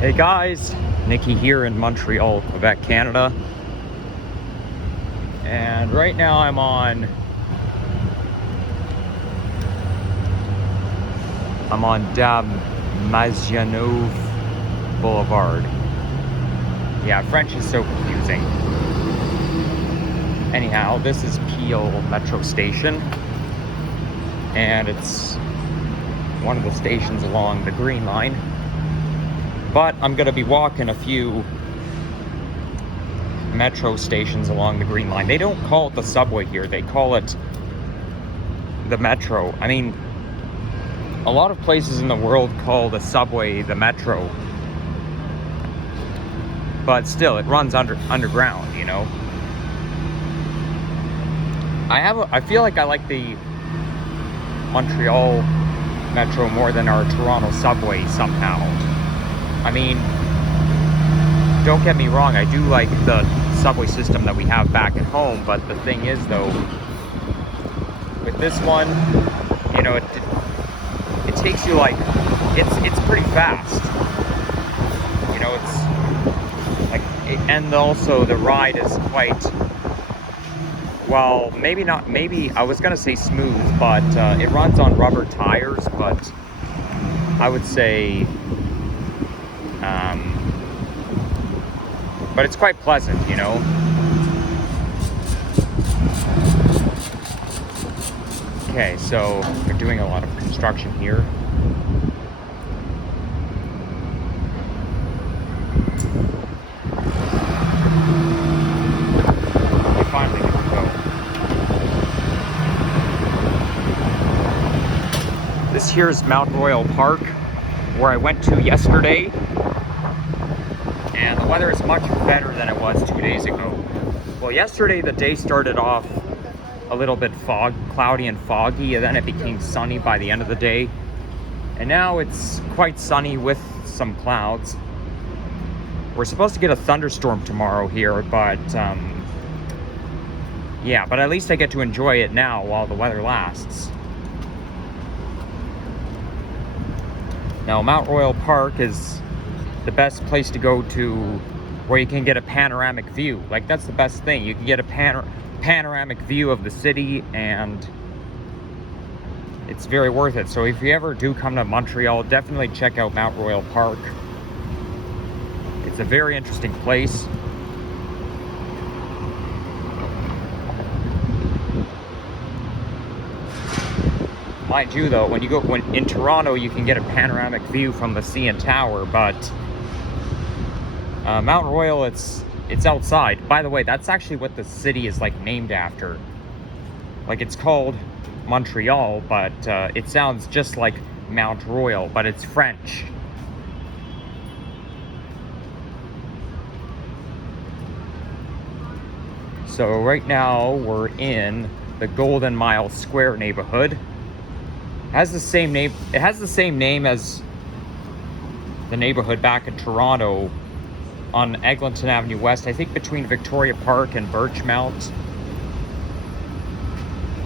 Hey guys, Nikki here in Montreal, Quebec, Canada. And right now I'm on Maisonneuve Boulevard. Yeah, French is so confusing. Anyhow, this is Peel Metro Station, and it's one of the stations along the Green Line. But I'm gonna be walking a few metro stations along the Green Line. They don't call it the subway here, they call it the metro. I mean, a lot of places in the world call the subway the metro, but still, it runs underground, you know? I feel like I like the Montreal metro more than our Toronto subway somehow. I mean, don't get me wrong, I do like the subway system that we have back at home, but the thing is though, with this one, you know, it takes you like, it's pretty fast. You know, it's like, and also the ride is quite, well, maybe I was gonna say smooth, but it runs on rubber tires, but I would say, but it's quite pleasant, you know. Okay, so they're doing a lot of construction here. They finally get to go. This here is Mount Royal Park, where I went to yesterday. And the weather is much better than it was 2 days ago. Well, yesterday the day started off a little bit cloudy and foggy, and then it became sunny by the end of the day. And now it's quite sunny with some clouds. We're supposed to get a thunderstorm tomorrow here, but yeah, but at least I get to enjoy it now while the weather lasts. Now, Mount Royal Park is the best place to go to where you can get a panoramic view. Like, that's the best thing. You can get a panoramic view of the city, and it's very worth it. So if you ever do come to Montreal, definitely check out Mount Royal Park. It's a very interesting place. Mind you though, when in Toronto, you can get a panoramic view from the CN Tower, but Mount Royal, it's outside. By the way, that's actually what the city is like named after. Like, it's called Montreal, but it sounds just like Mount Royal, but it's French. So right now we're in the Golden Mile Square neighborhood. It has the same name as the neighborhood back in Toronto on Eglinton Avenue West, I think between Victoria Park and Birchmount.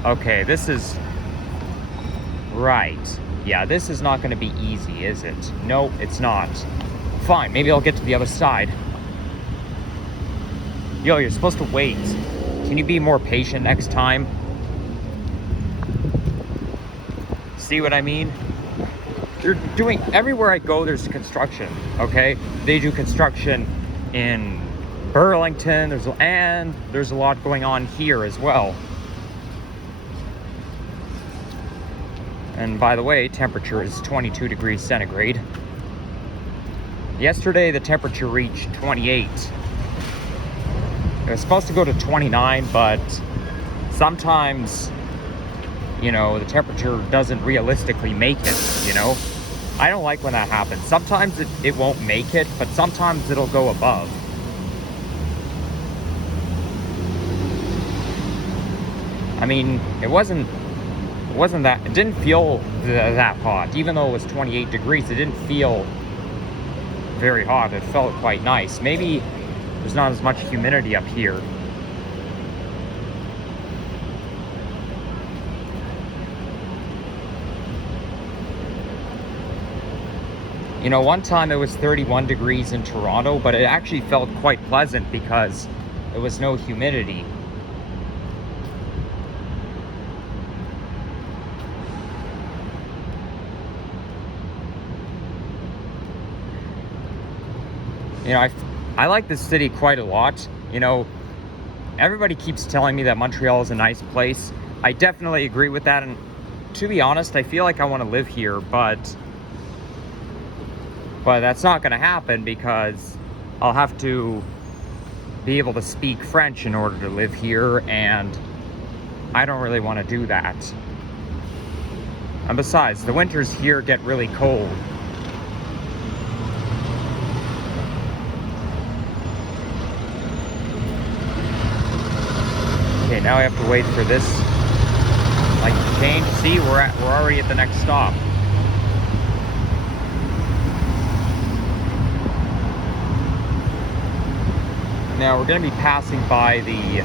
Okay, this is right. Yeah, this is not going to be easy, is it? No, it's not. Fine, maybe I'll get to the other side. Yo, you're supposed to wait. Can you be more patient next time? See what I mean? They're doing, everywhere I go, there's construction, okay? They do construction in Burlington, there's a lot going on here as well. And by the way, temperature is 22 degrees centigrade. Yesterday, the temperature reached 28. It was supposed to go to 29, but sometimes, you know, the temperature doesn't realistically make it, you know? I don't like when that happens. Sometimes it won't make it, but sometimes it'll go above. I mean, it didn't feel that hot. Even though it was 28 degrees, it didn't feel very hot. It felt quite nice. Maybe there's not as much humidity up here. You know, one time it was 31 degrees in Toronto, but it actually felt quite pleasant because there was no humidity. You know, I like this city quite a lot. You know, everybody keeps telling me that Montreal is a nice place. I definitely agree with that, and to be honest, I feel like I want to live here, but that's not going to happen because I'll have to be able to speak French in order to live here, and I don't really want to do that. And besides, the winters here get really cold. Okay, now I have to wait for this light to change. See, we're already at the next stop. Now we're going to be passing by the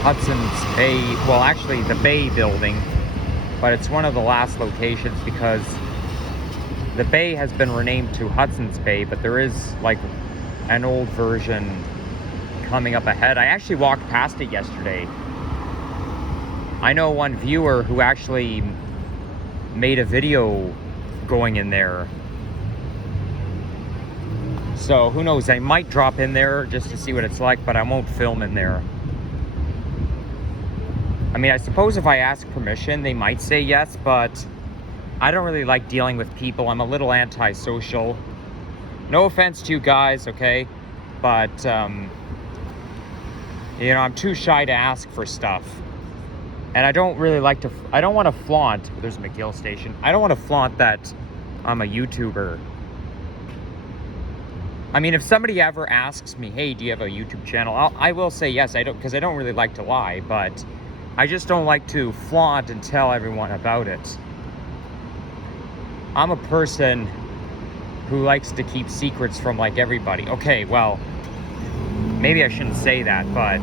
Hudson's Bay, well actually the Bay building, but it's one of the last locations because the Bay has been renamed to Hudson's Bay, but there is like an old version coming up ahead. I actually walked past it yesterday. I know one viewer who actually made a video going in there. So who knows, I might drop in there just to see what it's like, but I won't film in there. I mean, I suppose if I ask permission, they might say yes, but I don't really like dealing with people. I'm a little antisocial. No offense to you guys, okay? But, you know, I'm too shy to ask for stuff. And I don't really like to, I don't want to flaunt, there's a McGill station. I don't want to flaunt that I'm a YouTuber. I mean, if somebody ever asks me, hey, do you have a YouTube channel? I will say yes, because I don't really like to lie, but I just don't like to flaunt and tell everyone about it. I'm a person who likes to keep secrets from like everybody. Okay, well, maybe I shouldn't say that, but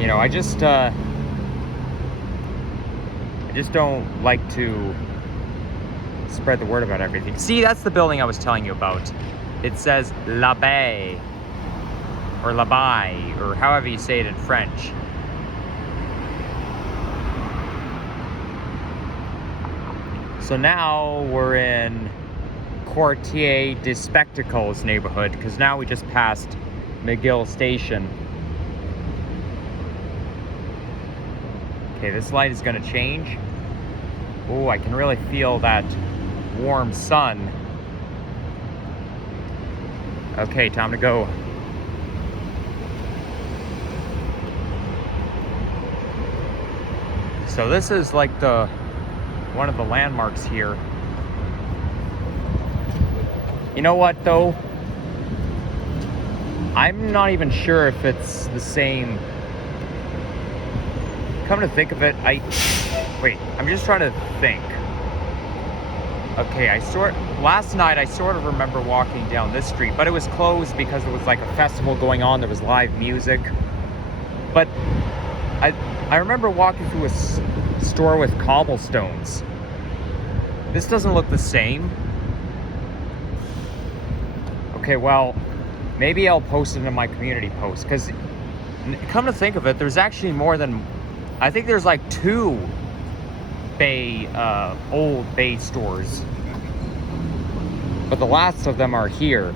you know, I just don't like to spread the word about everything. See, that's the building I was telling you about. It says La Bay, or La Baye, or however you say it in French. So now we're in Quartier des Spectacles neighborhood, because now we just passed McGill Station. Okay, this light is going to change. Oh, I can really feel that warm sun. Okay, time to go. So this is like one of the landmarks here. You know what though? I'm not even sure if it's the same. Come to think of it, wait, I'm just trying to think. Okay, last night I sort of remember walking down this street, but it was closed because there was like a festival going on, there was live music. But I remember walking through a store with cobblestones. This doesn't look the same. Okay, well, maybe I'll post it in my community post, because come to think of it, there's actually more than, I think there's like 2 Bay, old Bay stores, but the last of them are here.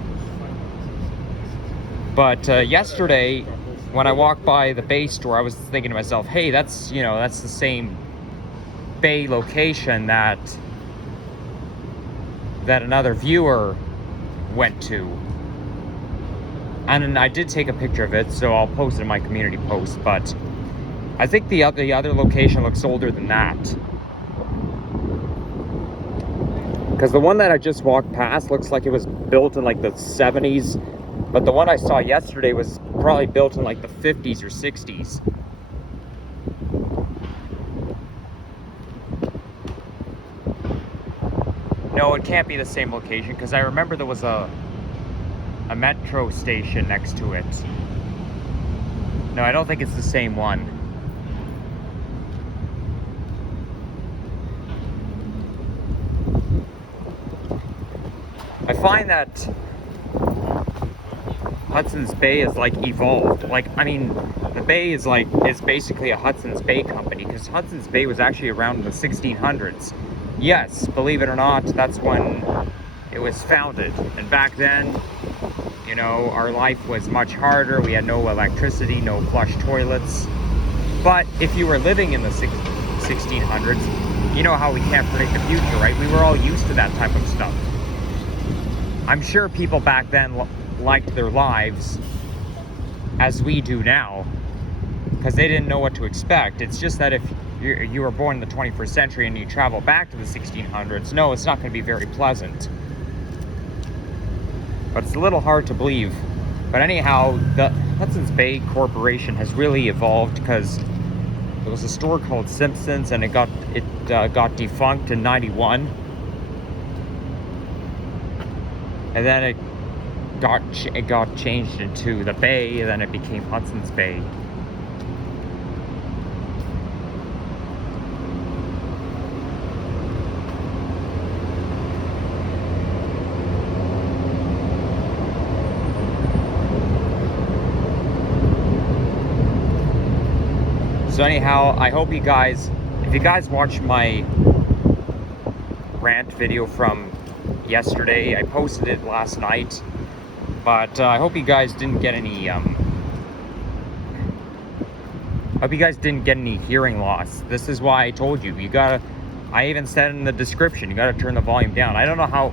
But yesterday, when I walked by the Bay store, I was thinking to myself, hey, that's, you know, that's the same Bay location that another viewer went to. And I did take a picture of it, so I'll post it in my community post, but I think the other location looks older than that. Because the one that I just walked past looks like it was built in like the 70s, but the one I saw yesterday was probably built in like the 50s or 60s. No, it can't be the same location, because I remember there was a metro station next to it. No, I don't think it's the same one. I find that Hudson's Bay is like evolved. Like, I mean, the Bay is basically a Hudson's Bay company, because Hudson's Bay was actually around in the 1600s. Yes, believe it or not, that's when it was founded. And back then, you know, our life was much harder. We had no electricity, no flush toilets. But if you were living in the 1600s, you know how we can't predict the future, right? We were all used to that type of stuff. I'm sure people back then liked their lives as we do now, because they didn't know what to expect. It's just that if you were born in the 21st century and you travel back to the 1600s, no, it's not going to be very pleasant. But it's a little hard to believe. But anyhow, the Hudson's Bay Corporation has really evolved, because there was a store called Simpson's, and it got defunct in '91, and then it got changed into the Bay, and then it became Hudson's Bay. So anyhow, I hope you guys, if you guys watched my rant video from yesterday, I posted it last night, but I hope you guys didn't get any, hearing loss. This is why I told you, I even said in the description, you gotta turn the volume down. I don't know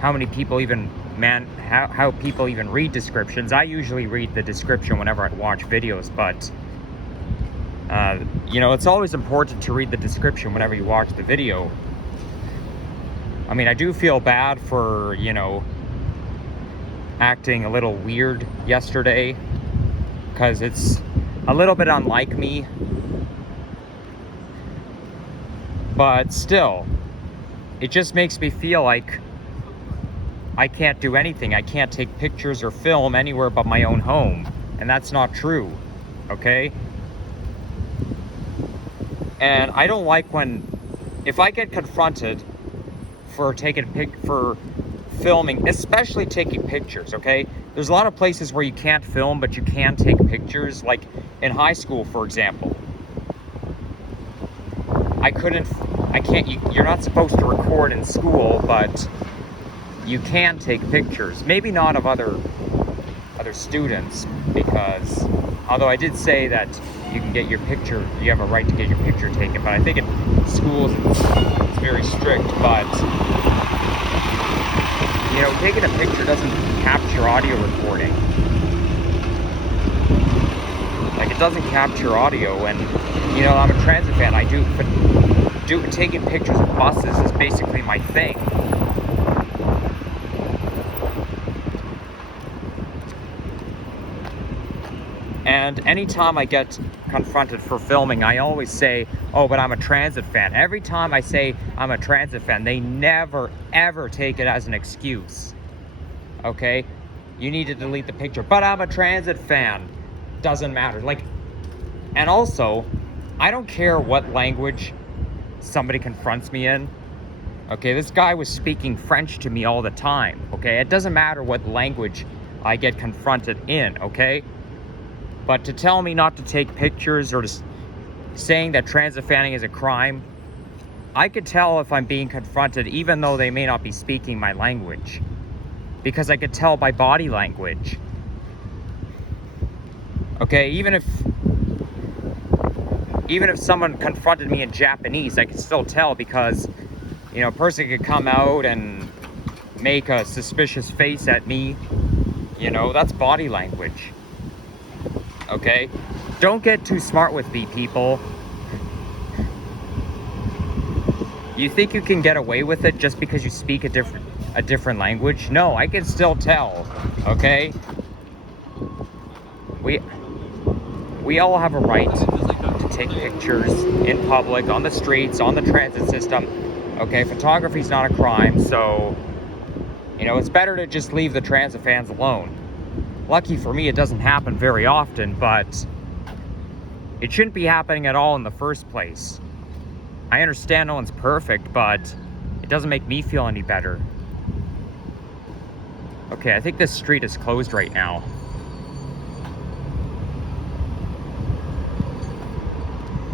how many people how people even read descriptions. I usually read the description whenever I watch videos, but you know, it's always important to read the description whenever you watch the video. I mean, I do feel bad for, you know, acting a little weird yesterday, because it's a little bit unlike me. But still, it just makes me feel like I can't do anything. I can't take pictures or film anywhere but my own home. And that's not true, okay? And I don't like if I get confronted for filming, especially taking pictures, okay? There's a lot of places where you can't film, but you can take pictures, like in high school, for example. You're not supposed to record in school, but you can take pictures. Maybe not of other students, because although I did say that you can get your picture, you have a right to get your picture taken, but I think in schools it's very strict. But you know, taking a picture doesn't capture audio recording. Like, it doesn't capture audio. And you know, I'm a transit fan. Taking pictures of buses is basically my thing. And anytime I get confronted for filming, I always say, oh, but I'm a transit fan. Every time I say I'm a transit fan, they never, ever take it as an excuse. Okay? You need to delete the picture. But I'm a transit fan. Doesn't matter. Like, and also, I don't care what language somebody confronts me in. Okay? This guy was speaking French to me all the time. Okay? It doesn't matter what language I get confronted in. Okay? But to tell me not to take pictures, or saying that transit fanning is a crime, I could tell if I'm being confronted, even though they may not be speaking my language, because I could tell by body language. Okay, even if someone confronted me in Japanese, I could still tell, because, you know, a person could come out and make a suspicious face at me. You know, that's body language. Okay? Don't get too smart with me, people. You think you can get away with it just because you speak a different language? No, I can still tell. Okay? We all have a right to take pictures in public, on the streets, on the transit system. Okay? Photography's not a crime, so, you know, it's better to just leave the transit fans alone. Lucky for me, it doesn't happen very often, but it shouldn't be happening at all in the first place. I understand no one's perfect, but it doesn't make me feel any better. Okay, I think this street is closed right now.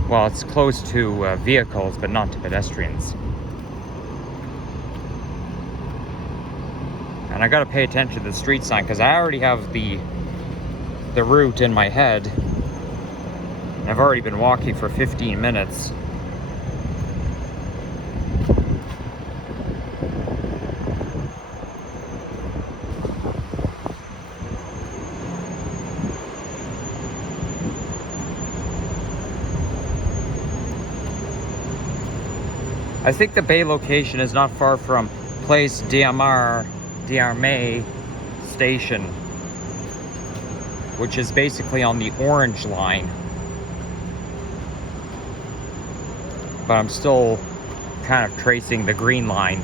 Well, it's closed to vehicles, but not to pedestrians. And I gotta pay attention to the street sign because I already have the route in my head. I've already been walking for 15 minutes. I think the Bay location is not far from Place d'Armée station, which is basically on the orange line. But I'm still kind of tracing the green line.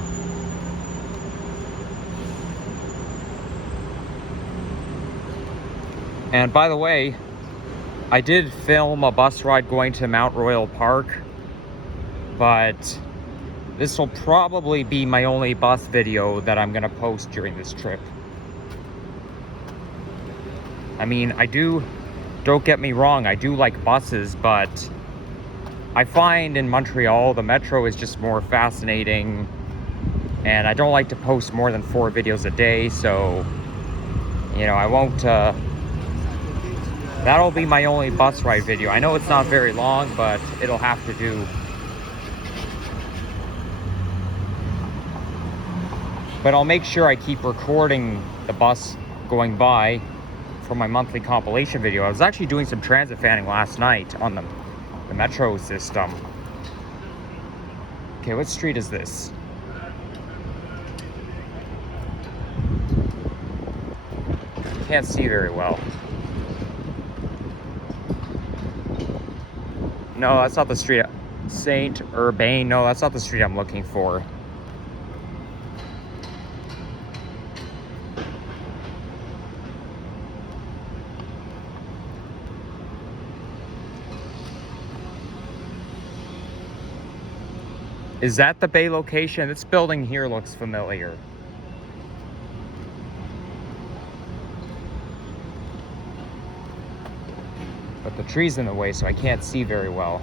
And by the way, I did film a bus ride going to Mount Royal Park, but this will probably be my only bus video that I'm gonna post during this trip. I mean, don't get me wrong, I do like buses, but I find in Montreal, the metro is just more fascinating, and I don't like to post more than 4 videos a day, so, you know, I won't, that'll be my only bus ride video. I know it's not very long, but it'll have to do. But I'll make sure I keep recording the bus going by for my monthly compilation video. I was actually doing some transit fanning last night on the metro system. Okay, what street is this? Can't see very well. No, that's not the street. Saint Urbain. No, that's not the street I'm looking for. Is that the Bay location? This building here looks familiar. But the tree's in the way, so I can't see very well.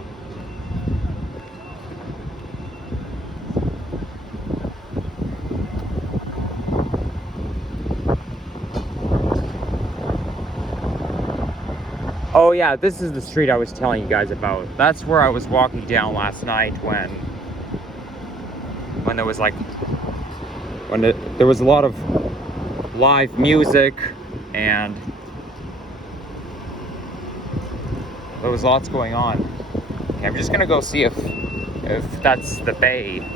Oh yeah, this is the street I was telling you guys about. That's where I was walking down last night when there was there was a lot of live music and there was lots going on. Okay, I'm just gonna go see if that's the Bay.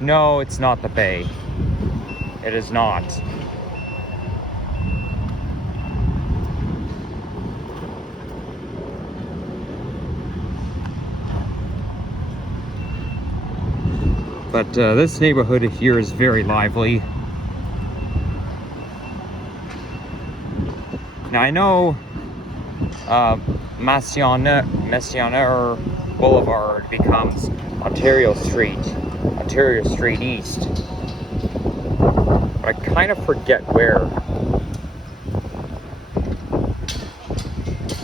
No, it's not the Bay. It is not. But this neighborhood here is very lively. Now I know Maisonneuve Boulevard becomes Ontario Street East. But I kind of forget where.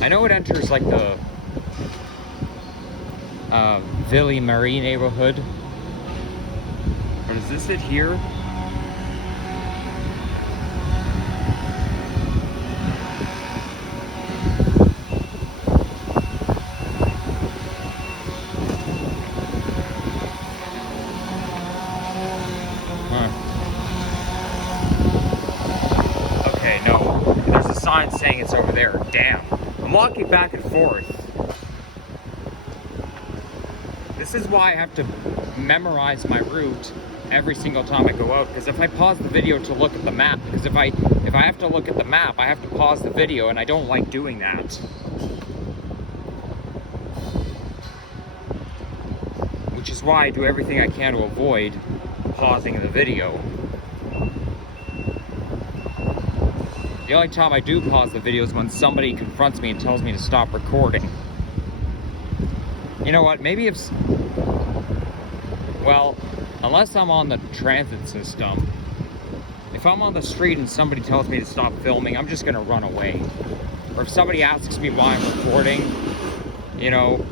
I know it enters like the Ville-Marie neighborhood. Or is this it here? Okay, no. There's a sign saying it's over there. Damn. I'm walking back and forth. This is why I have to memorize my route every single time I go out, because if I pause the video to look at the map, because if I have to look at the map, I have to pause the video, and I don't like doing that. Which is why I do everything I can to avoid pausing the video. The only time I do pause the video is when somebody confronts me and tells me to stop recording. You know what? Maybe if, well, unless I'm on the transit system, if I'm on the street and somebody tells me to stop filming, I'm just gonna run away. Or if somebody asks me why I'm recording, you know,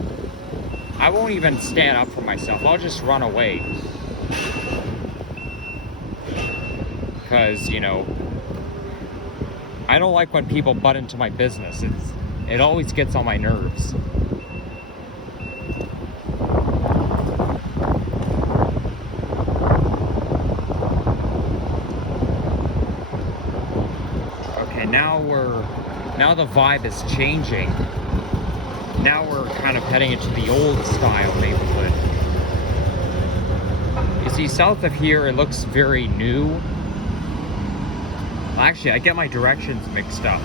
I won't even stand up for myself. I'll just run away. Because, you know, I don't like when people butt into my business. It always gets on my nerves. Okay, now the vibe is changing. Now we're kind of heading into the old style neighborhood. You see, south of here, it looks very new. Actually, I get my directions mixed up.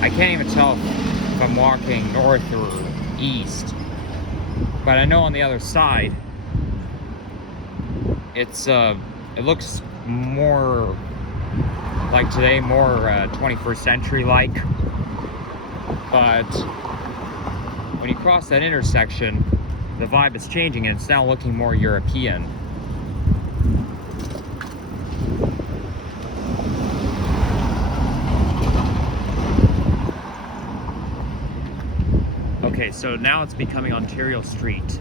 I can't even tell if I'm walking north or east. But I know on the other side, it looks more like today, more 21st century like. But when you cross that intersection, the vibe is changing and it's now looking more European. Okay, so now it's becoming Ontario Street.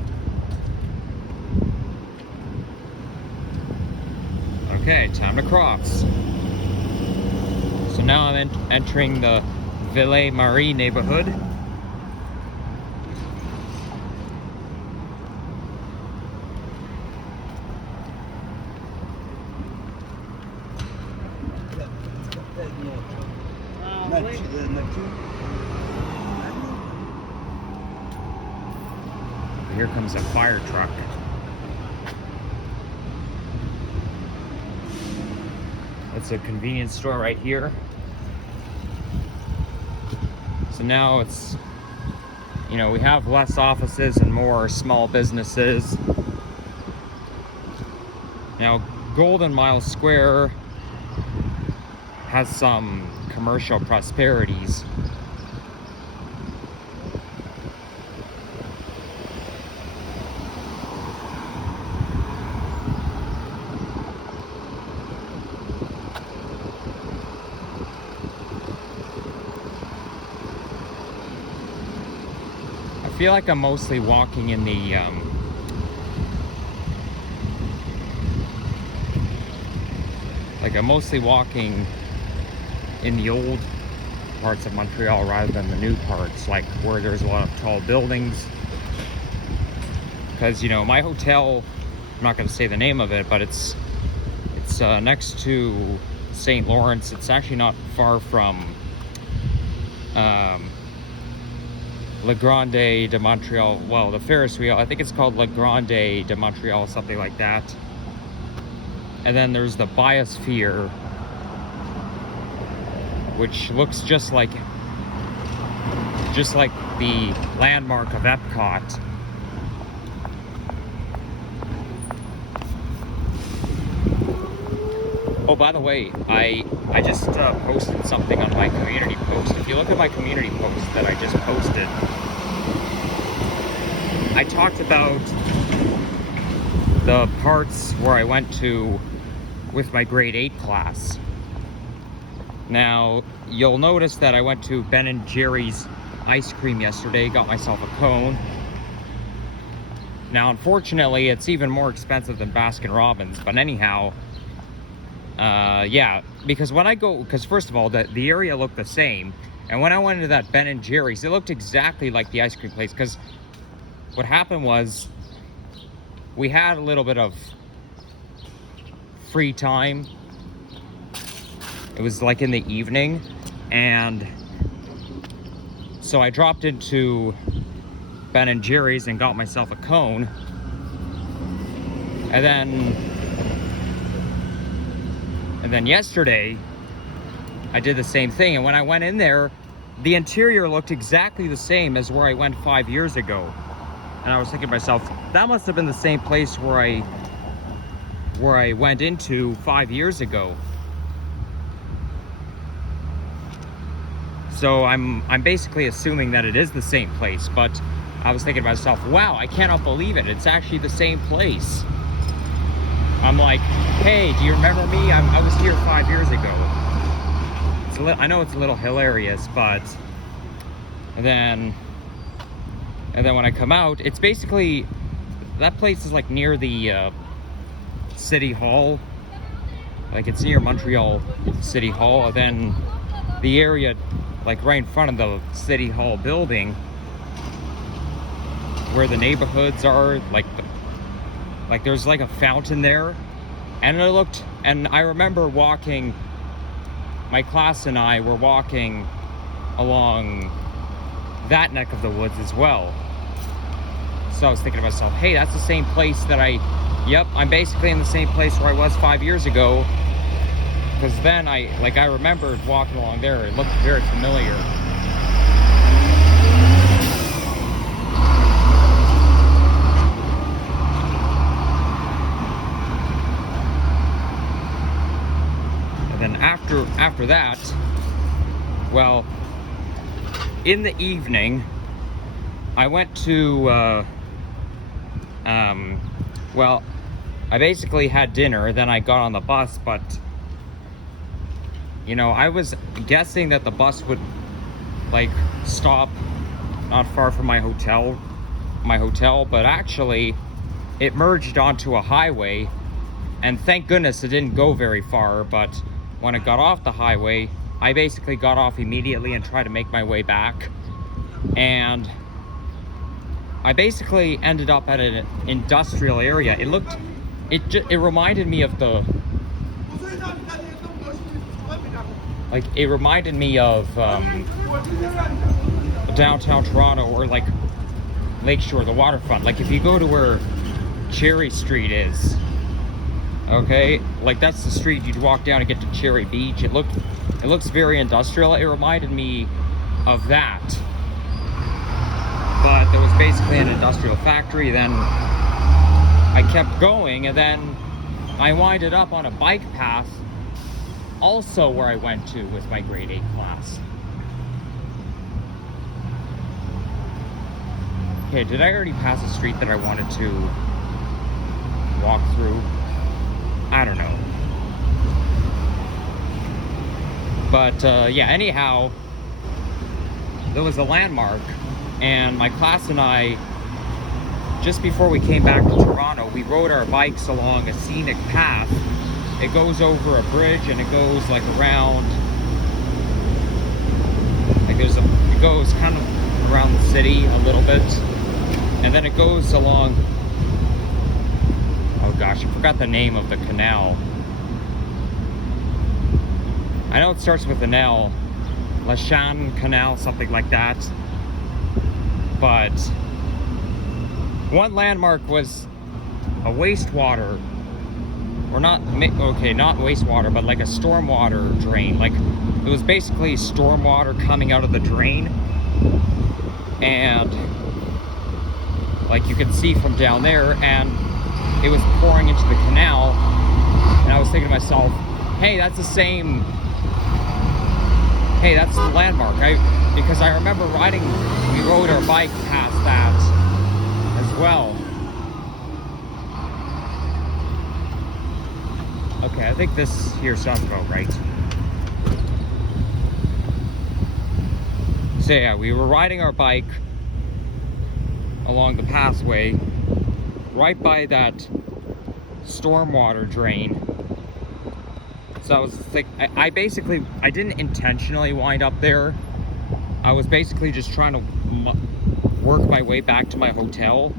Okay, time to cross. So now I'm entering the Ville-Marie neighborhood. Here comes a fire truck. That's a convenience store right here. So now it's, you know, we have less offices and more small businesses. Now, Golden Mile Square has some commercial prosperities. I feel like I'm mostly walking in the old parts of Montreal rather than the new parts, like where there's a lot of tall buildings. Because, you know, my hotel, I'm not going to say the name of it, but it's next to St. Lawrence. It's actually not far from Le Grande de Montreal. Well, the Ferris wheel, I think it's called Le Grande de Montreal, something like that. And then there's the Biosphere, which looks just like the landmark of Epcot. Oh, by the way, I just posted something on my community post. If you look at my community post that I just posted, I talked about the parts where I went to with my grade 8 class. Now, you'll notice that I went to Ben & Jerry's ice cream yesterday, got myself a cone. Now, unfortunately, it's even more expensive than Baskin-Robbins, but anyhow, yeah, because first of all, the area looked the same, and when I went into that Ben & Jerry's, it looked exactly like the ice cream place, because what happened was, we had a little bit of free time. It was like in the evening, and so I dropped into Ben & Jerry's and got myself a cone, and then yesterday I did the same thing, and when I went in there, the interior looked exactly the same as where I went 5 years ago. And I was thinking to myself, that must have been the same place where I went into 5 years ago. So I'm basically assuming that it is the same place, but I was thinking to myself, wow, I cannot believe it. It's actually the same place. I'm like, hey, do you remember me? I was here 5 years ago. I know it's a little hilarious, but and then when I come out, it's basically, that place is like near the city hall. Like it's near Montreal City Hall, and then the area like right in front of the city hall building where the neighborhoods are, like there's like a fountain there. And I remember walking, my class and I were walking along that neck of the woods as well. So I was thinking to myself, hey, that's the same place that yep, I'm basically in the same place where I was 5 years ago. Because then I remembered walking along there. It looked very familiar. And then after that, well, in the evening, I went to, well, I basically had dinner, then I got on the bus, but, you know, I was guessing that the bus would, like, stop not far from my hotel, but actually, it merged onto a highway, and thank goodness it didn't go very far, but when it got off the highway, I basically got off immediately and tried to make my way back, and I basically ended up at an industrial area. It reminded me of downtown Toronto, or like Lakeshore, the waterfront. Like if you go to where Cherry Street is, okay, like that's the street you'd walk down to get to Cherry Beach. It looks very industrial. It reminded me of that. But there was basically an industrial factory. Then I kept going, and then I winded up on a bike path, also where I went to with my grade 8 class. Okay, did I already pass a street that I wanted to walk through? I don't know. But yeah, anyhow, there was a landmark, and my class and I, just before we came back to Toronto, we rode our bikes along a scenic path. It goes over a bridge, and it goes like around, like it goes kind of around the city a little bit, and then it goes along, oh gosh, I forgot the name of the canal. I know it starts with an L, La Chan Canal, something like that. But one landmark was a wastewater, or not wastewater, but like a stormwater drain. Like it was basically stormwater coming out of the drain, and like you could see from down there, and it was pouring into the canal. And I was thinking to myself, hey, that's the same. Hey, that's the landmark. Because I remember we rode our bike past that as well. Okay, I think this here sounds about right. So yeah, we were riding our bike along the pathway right by that stormwater drain. So I was like, I didn't intentionally wind up there. I was basically just trying to work my way back to my hotel.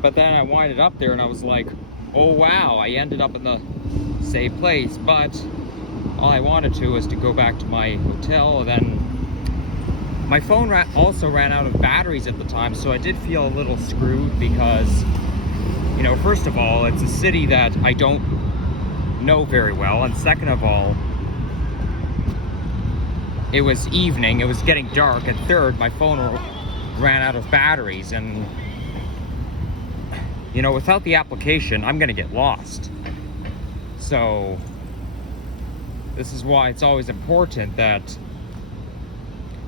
But then I winded up there, and I was like, oh wow, I ended up in the same place. But all I wanted to was to go back to my hotel. And then my phone also ran out of batteries at the time, so I did feel a little screwed because, you know, first of all, it's a city that I don't know very well, and second of all, it was evening, it was getting dark, and third, my phone ran out of batteries, and you know, without the application, I'm gonna get lost. So this is why it's always important that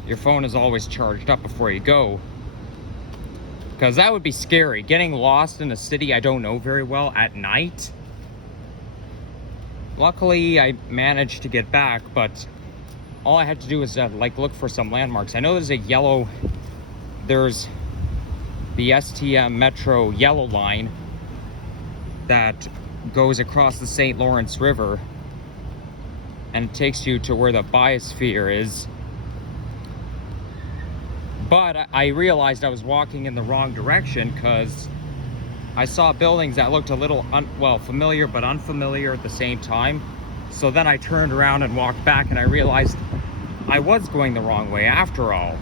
your phone is always charged up before you go. Because that would be scary. Getting lost in a city I don't know very well at night. Luckily, I managed to get back, but all I had to do was like look for some landmarks. I know there's the STM Metro yellow line that goes across the St. Lawrence River and it takes you to where the biosphere is. But I realized I was walking in the wrong direction because I saw buildings that looked a little familiar but unfamiliar at the same time. So then I turned around and walked back and I realized I was going the wrong way after all.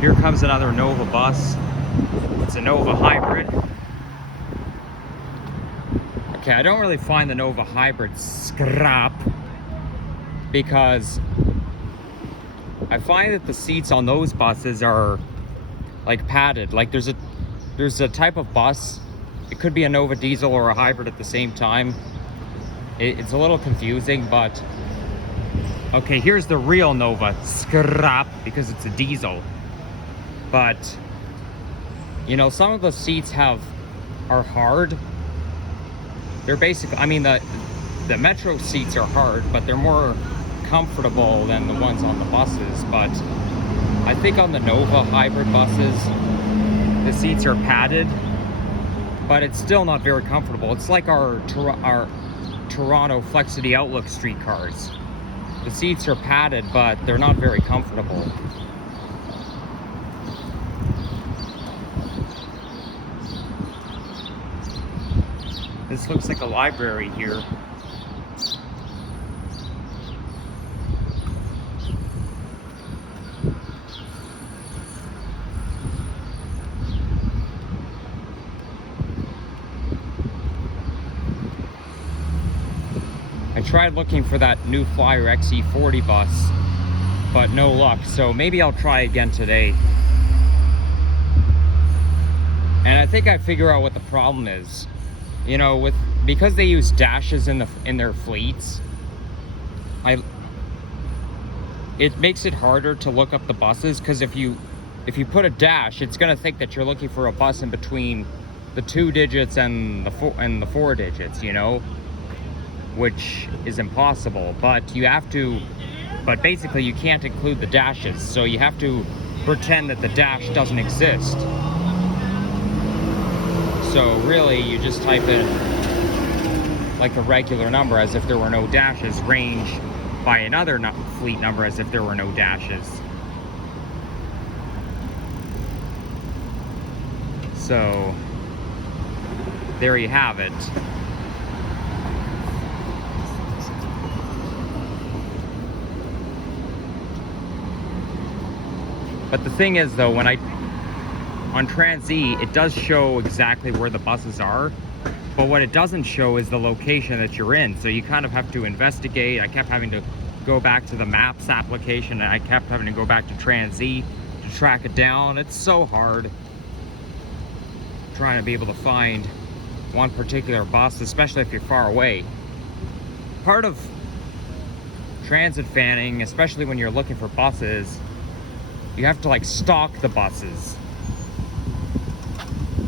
Here comes another Nova bus. It's a Nova hybrid. Okay, I don't really find the Nova hybrid scrap because I find that the seats on those buses are like padded. Like there's a type of bus, it could be a Nova diesel or a hybrid at the same time. It's a little confusing, but okay, here's the real Nova scrap because it's a diesel. But you know, some of the seats are hard. They're basically, I mean, the Metro seats are hard, but they're more comfortable than the ones on the buses. But I think on the Nova hybrid buses, the seats are padded, but it's still not very comfortable. It's like our Toronto Flexity Outlook streetcars. The seats are padded, but they're not very comfortable. This looks like a library here. I tried looking for that new Flyer XE40 bus, but no luck. So maybe I'll try again today. And I think I figure out what the problem is. You know, because they use dashes in their fleets, it makes it harder to look up the buses, because if you put a dash, it's gonna think that you're looking for a bus in between the 2 digits and the 4 digits, you know, which is impossible. But basically you can't include the dashes, so you have to pretend that the dash doesn't exist. So really, you just type in like a regular number as if there were no dashes, range by another fleet number as if there were no dashes. So there you have it. But the thing is though, on Trans-E, it does show exactly where the buses are, but what it doesn't show is the location that you're in. So you kind of have to investigate. I kept having to go back to the Maps application, and I kept having to go back to Trans-E to track it down. It's so hard trying to be able to find one particular bus, especially if you're far away. Part of transit fanning, especially when you're looking for buses, you have to like stalk the buses.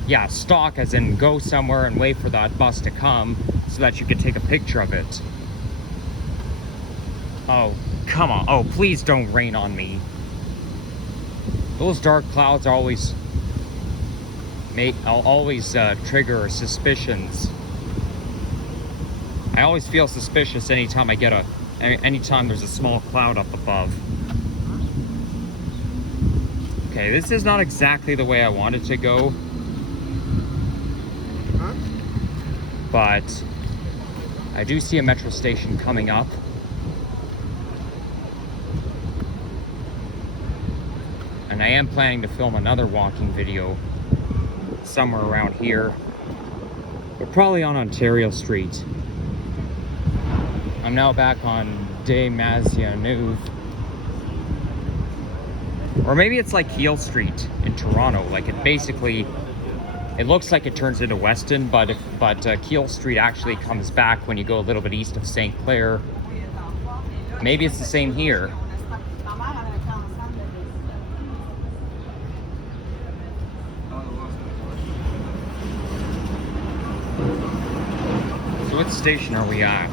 Yeah, stalk as in go somewhere and wait for that bus to come so that you can take a picture of it. Oh, come on. Oh, please don't rain on me. Those dark clouds always trigger suspicions. I always feel suspicious anytime anytime there's a small cloud up above. Okay, this is not exactly the way I wanted to go. But I do see a metro station coming up. And I am planning to film another walking video somewhere around here. But probably on Ontario Street. I'm now back on Maisonneuve. Or maybe it's like Keele Street in Toronto. Like it looks like it turns into Weston, but Keele Street actually comes back when you go a little bit east of St. Clair. Maybe it's the same here. what station are we at?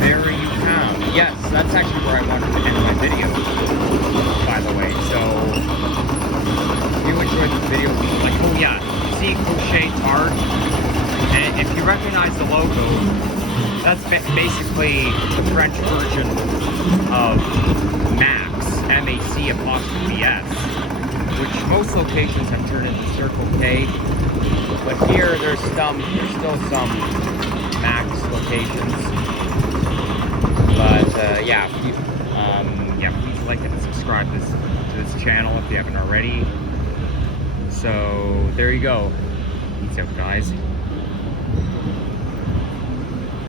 Berri-UQAM. Yes, that's actually where I wanted to end my video, by the way. So, if you enjoyed the video, like, oh yeah, you see Crochet Art? And if you recognize the logo, that's basically the French version of Max, M-A-C apostrophe S, which most locations have turned into Circle K. But here, there's still some Max locations. But yeah, please like and subscribe to this channel if you haven't already. So there you go. Peace out, guys.